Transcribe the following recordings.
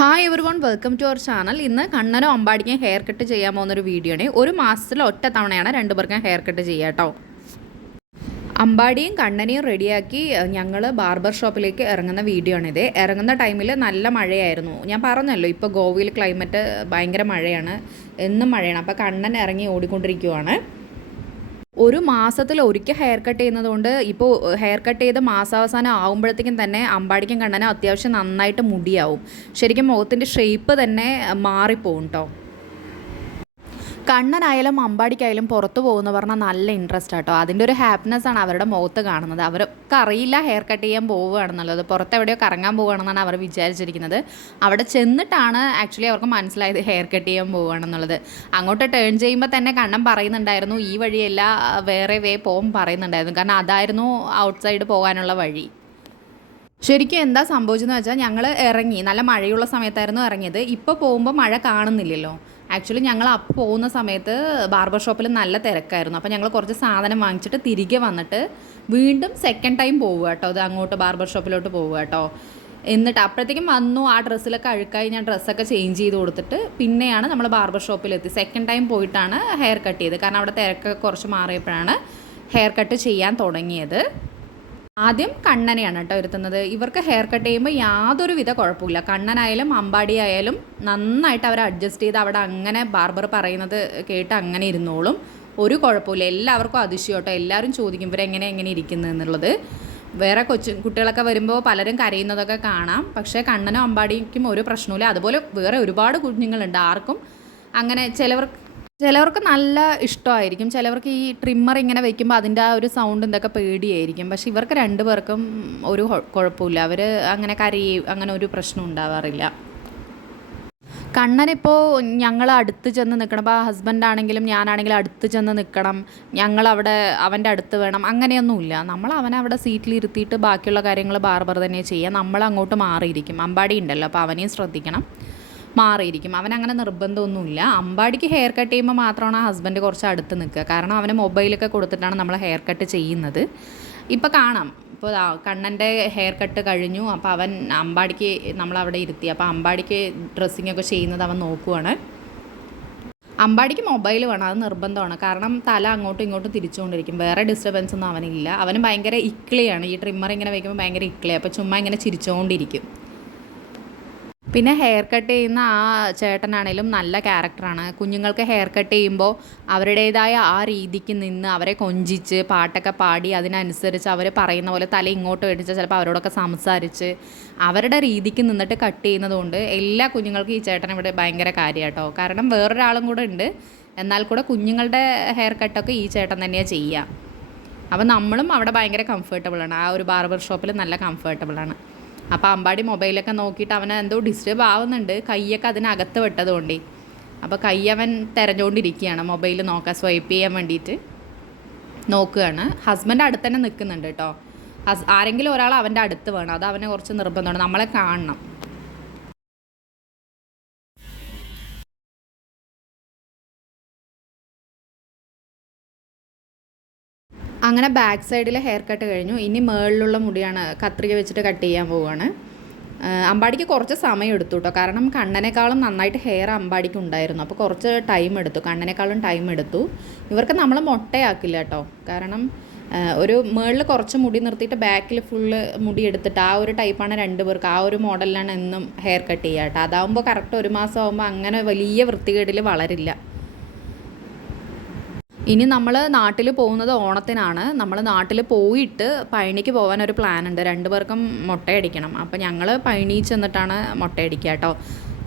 Hi everyone, welcome to our channel. ഇന്ന് കണ്ണനോ അമ്പാടിക്കും hair cut ചെയ്യാൻ പോകുന്നൊരു വീഡിയോ ആണ്. ഒരു മാസത്തിൽ ഒറ്റ തവണയാണ് രണ്ടുപേർക്കും ഹെയർ കട്ട് ചെയ്യുക കേട്ടോ. അമ്പാടിയും കണ്ണനെയും റെഡിയാക്കി ഞങ്ങൾ ബാർബർ ഷോപ്പിലേക്ക് ഇറങ്ങുന്ന വീഡിയോ ആണിത്. ഇറങ്ങുന്ന ടൈമിൽ നല്ല മഴയായിരുന്നു. ഞാൻ പറഞ്ഞല്ലോ, ഇപ്പോൾ ഗോവയിൽ ക്ലൈമറ്റ് ഭയങ്കര മഴയാണ്, എന്നും മഴയാണ്. അപ്പോൾ കണ്ണൻ ഇറങ്ങി ഓടിക്കൊണ്ടിരിക്കുവാണ്. ഒരു മാസത്തിൽ ഒരിക്കൽ ഹെയർ കട്ട് ചെയ്യുന്നതുകൊണ്ട് ഇപ്പോൾ ഹെയർ കട്ട് ചെയ്ത് മാസാവസാനം ആകുമ്പോഴത്തേക്കും തന്നെ അമ്പാടിക്കും കണ്ണനും അത്യാവശ്യം നന്നായിട്ട് മുടിയാവും. ശരിക്കും മുഖത്തിൻ്റെ ഷേപ്പ് തന്നെ മാറിപ്പോവും കേട്ടോ. കണ്ണനായാലും അമ്പാടിക്കായാലും പുറത്ത് പോകുന്ന പറഞ്ഞാൽ നല്ല ഇൻട്രസ്റ്റ് ആട്ടോ. അതിൻ്റെ ഒരു ഹാപ്പിനെസ്സാണ് അവരുടെ മുഖത്ത് കാണുന്നത്. അവർക്ക് അറിയില്ല ഹെയർ കട്ട് ചെയ്യാൻ പോവുകയാണെന്നുള്ളത്. പുറത്ത് എവിടെയോ കറങ്ങാൻ പോവുകയാണെന്നാണ് അവർ വിചാരിച്ചിരിക്കുന്നത്. അവിടെ ചെന്നിട്ടാണ് ആക്ച്വലി അവർക്ക് മനസ്സിലായത് ഹെയർ കട്ട് ചെയ്യാൻ പോവുകയാണെന്നുള്ളത്. അങ്ങോട്ട് ടേൺ ചെയ്യുമ്പോൾ തന്നെ കണ്ണൻ പറയുന്നുണ്ടായിരുന്നു, ഈ വഴിയല്ല വേറെ വേ പോകും പറയുന്നുണ്ടായിരുന്നു. കാരണം അതായിരുന്നു ഔട്ട് സൈഡ് പോകാനുള്ള വഴി. ശരിക്കും എന്താ സംഭവിച്ചതെന്ന് വെച്ചാൽ, ഞങ്ങൾ ഇറങ്ങി നല്ല മഴയുള്ള സമയത്തായിരുന്നു ഇറങ്ങിയത്. ഇപ്പോൾ പോകുമ്പോൾ മഴ കാണുന്നില്ലല്ലോ. ആക്ച്വലി ഞങ്ങൾ അപ്പോൾ പോകുന്ന സമയത്ത് ബാർബർ ഷോപ്പിൽ നല്ല തിരക്കായിരുന്നു. അപ്പോൾ ഞങ്ങൾ കുറച്ച് സാധനം വാങ്ങിച്ചിട്ട് തിരികെ വന്നിട്ട് വീണ്ടും സെക്കൻഡ് ടൈം പോവുക കേട്ടോ. അത് അങ്ങോട്ട് ബാർബർ ഷോപ്പിലോട്ട് പോവുക കേട്ടോ. എന്നിട്ട് അപ്പോഴത്തേക്കും വന്നു, ആ ഡ്രസ്സിലൊക്കെ അഴുക്കായി ഞാൻ ഡ്രസ്സൊക്കെ ചേഞ്ച് ചെയ്ത് കൊടുത്തിട്ട് പിന്നെയാണ് നമ്മൾ ബാർബർ ഷോപ്പിലെത്തി. സെക്കൻഡ് ടൈം പോയിട്ടാണ് ഹെയർ കട്ട് ചെയ്തത്. കാരണം അവിടെ തിരക്കൊക്കെ കുറച്ച് മാറിയപ്പോഴാണ് ഹെയർ കട്ട് ചെയ്യാൻ തുടങ്ങിയത്. ആദ്യം കണ്ണനെയാണ് കേട്ടോ ഇരുത്തുന്നത്. ഇവർക്ക് ഹെയർ കട്ട് ചെയ്യുമ്പോൾ യാതൊരു വിധ കുഴപ്പമില്ല. കണ്ണനായാലും അമ്പാടിയായാലും നന്നായിട്ട് അവർ അഡ്ജസ്റ്റ് ചെയ്ത് അവിടെ അങ്ങനെ ബാർബർ പറയുന്നത് കേട്ട് അങ്ങനെ ഇരുന്നോളും. ഒരു കുഴപ്പമില്ല. എല്ലാവർക്കും അതിശയം കേട്ടോ. എല്ലാവരും ചോദിക്കും ഇവരെങ്ങനെ ഇരിക്കുന്നത് എന്നുള്ളത്. വേറെ കുട്ടികളൊക്കെ വരുമ്പോൾ പലരും കരയുന്നതൊക്കെ കാണാം. പക്ഷേ കണ്ണനും അമ്പാടിക്കും ഒരു പ്രശ്നമില്ല. അതുപോലെ വേറെ ഒരുപാട് കുഞ്ഞുങ്ങളുണ്ട്. ആർക്കും അങ്ങനെ ചിലവർക്ക് നല്ല ഇഷ്ടമായിരിക്കും. ചിലവർക്ക് ഈ ട്രിമ്മർ ഇങ്ങനെ വെക്കുമ്പോൾ അതിൻ്റെ ആ ഒരു സൗണ്ട് എന്തൊക്കെ പേടിയായിരിക്കും. പക്ഷെ ഇവർക്ക് രണ്ടുപേർക്കും ഒരു കുഴപ്പമില്ല. അവർ അങ്ങനെ കരയും, അങ്ങനെ ഒരു പ്രശ്നം ഉണ്ടാവാറില്ല. കണ്ണനിപ്പോൾ ഞങ്ങൾ അടുത്ത് ചെന്ന് നിൽക്കണം. അപ്പോൾ ഹസ്ബൻഡാണെങ്കിലും ഞാനാണെങ്കിലും അടുത്ത് ചെന്ന് നിൽക്കണം, ഞങ്ങളവിടെ അവൻ്റെ അടുത്ത് വേണം, അങ്ങനെയൊന്നുമില്ല. നമ്മൾ അവനവിടെ സീറ്റിൽ ഇരുത്തിയിട്ട് ബാക്കിയുള്ള കാര്യങ്ങൾ ബാർബർ തന്നെ ചെയ്യുക. നമ്മൾ അങ്ങോട്ട് മാറിയിരിക്കും. അമ്പാടി ഉണ്ടല്ലോ, അപ്പോൾ അവനെയും ശ്രദ്ധിക്കണം, മാറിയിരിക്കും. അവനങ്ങനെ നിർബന്ധമൊന്നുമില്ല. അമ്പാടിക്ക് ഹെയർ കട്ട് ചെയ്യുമ്പോൾ മാത്രമാണ് ആ ഹസ്ബൻഡ് കുറച്ച് അടുത്ത് നിൽക്കുക. കാരണം അവന് മൊബൈലൊക്കെ കൊടുത്തിട്ടാണ് നമ്മൾ ഹെയർ കട്ട് ചെയ്യുന്നത്. ഇപ്പോൾ കാണാം, ഇപ്പോൾ കണ്ണൻ്റെ ഹെയർ കട്ട് കഴിഞ്ഞു. അപ്പോൾ അവൻ അമ്പാടിക്ക് നമ്മളവിടെ ഇരുത്തി. അപ്പോൾ അമ്പാടിക്ക് ഡ്രസ്സിങ്ങൊക്കെ ചെയ്യുന്നത് അവൻ നോക്കുവാണ്. അമ്പാടിക്ക് മൊബൈൽ വേണം, അത് നിർബന്ധമാണ്. കാരണം തല അങ്ങോട്ടും ഇങ്ങോട്ടും തിരിച്ചുകൊണ്ടിരിക്കും. വേറെ ഡിസ്റ്റർബൻസ് ഒന്നും അവനില്ല. അവന് ഭയങ്കര ഇക്ലിയാണ്. ഈ ട്രിമ്മർ ഇങ്ങനെ വയ്ക്കുമ്പോൾ ഭയങ്കര ഇക്ലിയാണ്. അപ്പോൾ ചുമ്മാ ഇങ്ങനെ ചിരിച്ചുകൊണ്ടിരിക്കും. പിന്നെ ഹെയർ കട്ട് ചെയ്യുന്ന ആ ചേട്ടനാണേലും നല്ല ക്യാരക്ടറാണ്. കുഞ്ഞുങ്ങൾക്ക് ഹെയർ കട്ട് ചെയ്യുമ്പോൾ അവരുടേതായ ആ രീതിക്ക് നിന്ന് അവരെ കൊഞ്ചിച്ച് പാട്ടൊക്കെ പാടി അതിനനുസരിച്ച് അവർ പറയുന്ന പോലെ തല ഇങ്ങോട്ട് മേടിച്ച് ചിലപ്പോൾ അവരോടൊക്കെ സംസാരിച്ച് അവരുടെ രീതിക്ക് നിന്നിട്ട് കട്ട് ചെയ്യുന്നതുകൊണ്ട് എല്ലാ കുഞ്ഞുങ്ങൾക്കും ഈ ചേട്ടൻ ഇവിടെ ഭയങ്കര കാര്യമാട്ടോ. കാരണം വേറൊരാളും കൂടെ ഉണ്ട്, എന്നാൽ കൂടെ കുഞ്ഞുങ്ങളുടെ ഹെയർ കട്ടൊക്കെ ഈ ചേട്ടൻ തന്നെയാണ് ചെയ്യുക. അപ്പോൾ നമ്മളും അവിടെ ഭയങ്കര കംഫർട്ടബിളാണ്. ആ ഒരു ബാർബർ ഷോപ്പിൽ നല്ല കംഫർട്ടബിളാണ്. അപ്പോൾ അമ്പാടി മൊബൈലൊക്കെ നോക്കിയിട്ട് അവന് എന്തോ ഡിസ്റ്റർബ് ആവുന്നുണ്ട്. കൈയൊക്കെ അതിനകത്ത് വിട്ടതുകൊണ്ടേ. അപ്പോൾ കൈ അവൻ തിരഞ്ഞുകൊണ്ടിരിക്കുകയാണ്, മൊബൈൽ നോക്കാൻ, സ്വൈപ്പ് ചെയ്യാൻ വേണ്ടിയിട്ട് നോക്കുകയാണ്. ഹസ്ബൻഡ് അടുത്ത് തന്നെ നിൽക്കുന്നുണ്ട് കേട്ടോ. ആരെങ്കിലും ഒരാൾ അവൻ്റെ അടുത്ത് വേണം. അത് അവനെ കുറച്ച് നിർബന്ധമാണ്, നമ്മളെ കാണണം. അങ്ങനെ ബാക്ക് സൈഡിൽ ഹെയർ കട്ട് കഴിഞ്ഞു. ഇനി മുകളിലുള്ള മുടിയാണ് കത്രിക വെച്ചിട്ട് കട്ട് ചെയ്യാൻ പോവുകയാണ്. അമ്പാടിക്ക് കുറച്ച് സമയം എടുത്തു കേട്ടോ. കാരണം കണ്ണനേക്കാളും നന്നായിട്ട് ഹെയർ അമ്പാടിക്ക് ഉണ്ടായിരുന്നു. അപ്പോൾ കുറച്ച് ടൈം എടുത്തു, കണ്ണനേക്കാളും ടൈം എടുത്തു. ഇവർക്ക് നമ്മൾ മൊട്ടയാക്കില്ല കേട്ടോ. കാരണം ഒരു മുകളിൽ കുറച്ച് മുടി നിർത്തിയിട്ട് ബാക്കിൽ ഫുള്ള് മുടി എടുത്തിട്ട് ആ ഒരു ടൈപ്പാണ് രണ്ടുപേർക്ക്. ആ ഒരു മോഡലിലാണ് എന്നും ഹെയർ കട്ട് ചെയ്യുക കേട്ടോ. അതാവുമ്പോൾ കറക്റ്റ് ഒരു മാസം ആകുമ്പോൾ അങ്ങനെ വലിയ വൃത്തികേടിൽ വളരില്ല. ഇനി നമ്മൾ നാട്ടിൽ പോകുന്നത് ഓണത്തിനാണ്. നമ്മൾ നാട്ടിൽ പോയിട്ട് പഴനിക്ക് പോകാൻ ഒരു പ്ലാൻ ഉണ്ട്. രണ്ടുപേർക്കും മുട്ടയടിക്കണം. അപ്പോൾ ഞങ്ങൾ പഴനി ചെന്നിട്ടാണ് മുട്ടയടിക്കുക കേട്ടോ.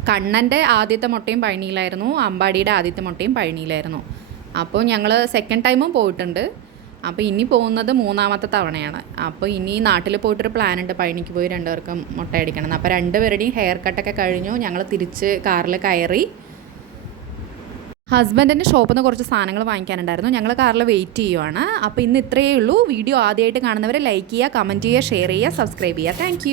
കണ്ണൻ്റെ ആദ്യത്തെ മുട്ടയും പഴനിയിലായിരുന്നു, അമ്പാടിയുടെ ആദ്യത്തെ മുട്ടയും പഴനിയിലായിരുന്നു. അപ്പോൾ ഞങ്ങൾ സെക്കൻഡ് ടൈമും പോയിട്ടുണ്ട്. അപ്പോൾ ഇനി പോകുന്നത് മൂന്നാമത്തെ തവണയാണ്. അപ്പോൾ ഇനി നാട്ടിൽ പോയിട്ടൊരു പ്ലാൻ ഉണ്ട്, പഴനിക്ക് പോയി രണ്ടുപേർക്കും മുട്ടയടിക്കണം. അപ്പോൾ രണ്ടുപേരുടെയും ഹെയർ കട്ടൊക്കെ കഴിഞ്ഞു. ഞങ്ങൾ തിരിച്ച് കാറിൽ കയറി. ഹസ്ബൻഡിൻ്റെ ഷോപ്പിൽ നിന്ന് കുറച്ച് സാധനങ്ങൾ വാങ്ങിക്കാനുണ്ടായിരുന്നു. ഞങ്ങൾ കാറിൽ വെയിറ്റ് ചെയ്യുവാണ്. അപ്പോൾ ഇന്ന് ഇത്രയേ ഉള്ളൂ. വീഡിയോ ആദ്യമായിട്ട് കാണുന്നവരെ ലൈക്ക് ചെയ്യുക, കമൻറ്റ് ചെയ്യുക, ഷെയർ ചെയ്യുക, സബ്സ്ക്രൈബ് ചെയ്യുക. താങ്ക്